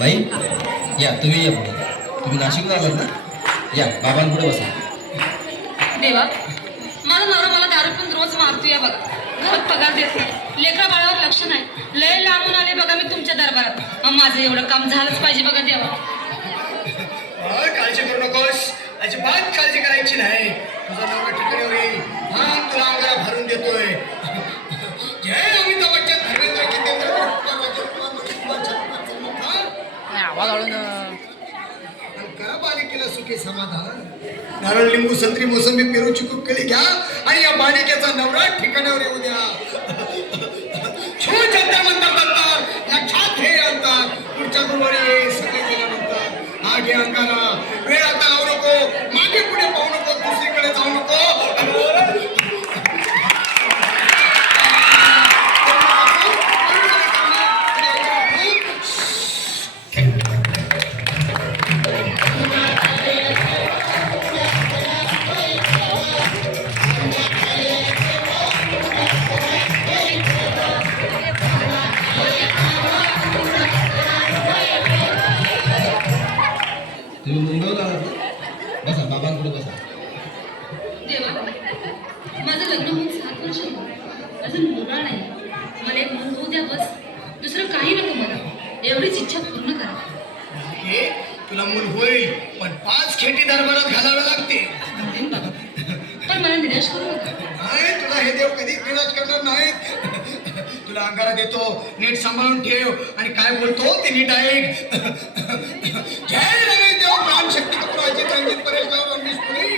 बाई या तुम्ही या पुढे. तुम्ही नाशिकला आलात ना? या बाबांपुढे बसा. देवा, माझा नवरा मला दारू पण रोज मारतोय बघा. घरात पगार देत नाही, लेकरा बाळावर लक्ष नाही. लय लांबून आले बघा मी तुमच्या दरबारात. माझं एवढं काम झालंच पाहिजे बघा देवा. काळजी करू नकोस, अजिबात काळजी करायची नाही. तुझा नवरा ठिकाणी होईल. हा तुला अंगाला भरून देतोय. जय अमिताभ बच्चन, धर्मेंद्र, जितेंद्र, आवाज आळून करा बालिकेला सुखी समाधान. नारळ, लिंबू, संत्री, मोसंबी, पेरू, चिकू, केळी घ्या आणि या बालिकेचा नवरा ठिकाणावर येऊ द्या. छू चंद्र म्हणतात, लक्षात हे आणतात. पुढच्या गुरुवारी सगळे गेल्यानंतर हा घे अंगाला. वेळ आता लावू नको, मागे पुढे पाहू नको, दुसरीकडे जाऊ नको. तुम्ही मुंबईला आलात ना? बसा बाबांपुढे बसा. देवा, माझं लग्न होऊन 7 वर्ष अजून मुलगा नाही. मला एक मूल होऊ द्या बस. दुसरं काही नको मला. एवढीच इच्छा पूर्ण करा. हे तुला मूल होईल, पण 5 खेटी दरबारात घालावे लागते. म्हणेन बाबा, पण मला निराश करू नका. नाही, तुला हे देव कधीच निराश करणार नाहीत. तुला अंगारा देतो, नीट सांभाळून ठेव आणि काय बोलतो ते नीट ऐक. जय रमेश देव, प्राण शक्ती कपूराची संगीत परेश राव रमेश पुरी.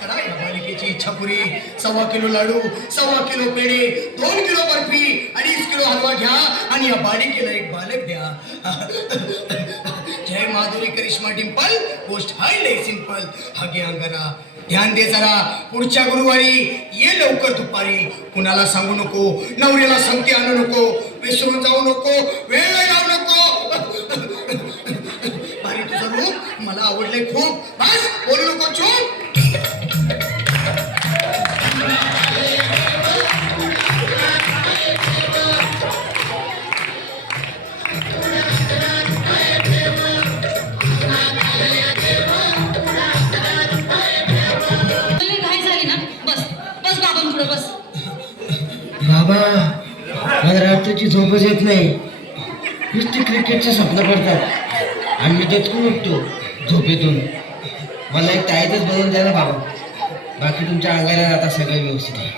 करा या बालिकेची इच्छा पुरी. 1.25 किलो लाडू, 1.25 किलो पेढे, 2 किलो बर्फी, 2.5 किलो हलवा घ्या आणि या बालिकेला एक बालक द्या. जय माधुरी करिश्मा डिंपल, गोष्ट हाय लय सिंपल. हा घे अंगारा, ध्यान दे जरा. पुढच्या गुरुवारी ये लवकर दुपारी. कुणाला सांगू नको, नवऱ्याला संगती आणू नको, विसरून जाऊ नको, वेळ लावू नको. आणि तुझं रूप मला आवडलंय खूप. बस बोलू नको, चूप. घाई झाली ना? बस बस बाबांपुढे बस. बाबा, मला रात्रीची झोपच येत नाही. नुसती क्रिकेटचे स्वप्न पडतात आणि मी दचकून उठतो झोपेतून. मला एक ताईतच बदल द्या ना बाबा. बाकी तुमच्या अंगाला आता सगळं व्यवस्थित आहे.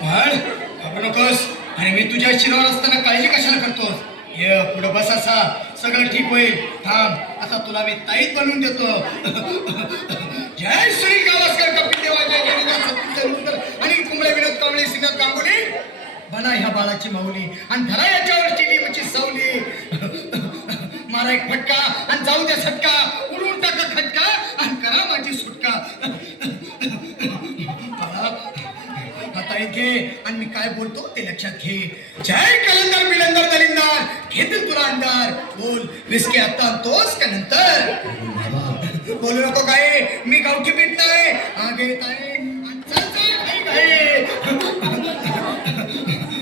पण घाबरू नकोस. आणि मी तुझ्या शिरावर असताना काळजी कशाला करतोस? ये पुढं बस, असा सगळं ठीक होईल. थांब, आता तुला मी ताईत बनवून देतो. जय श्री गावस्कर, कपिल देवा, जय गणेश, सतीश तेंडुलकर आणि कुंबळे, विनोद कांबळे, श्रीनाथ गांगुली. बना ह्या बाळाची माऊली आणि धरा याच्यावरची लिंबची सावली. मारा एक फटका आणि जाऊ द्या सटका. उडून टाका खटका आणि करा माझी सुटका. आता घे आणि मी काय बोलतो ते लक्षात घे. जय कलंदर, बिलंदर, दलिंदर, घेतील तुला अंधार. बोल, विस्की आता आणतोस का नंतर? बोलू नको काय, मी गावठी पीठ नाही. हा घेत आहे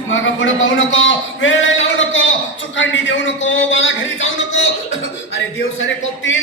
मागा पुढे पाहू नको, वेळ लावू नको, चुकांडी देऊ नको, बाळा घरी जाऊ नको. अरे देव सारे कोपतील.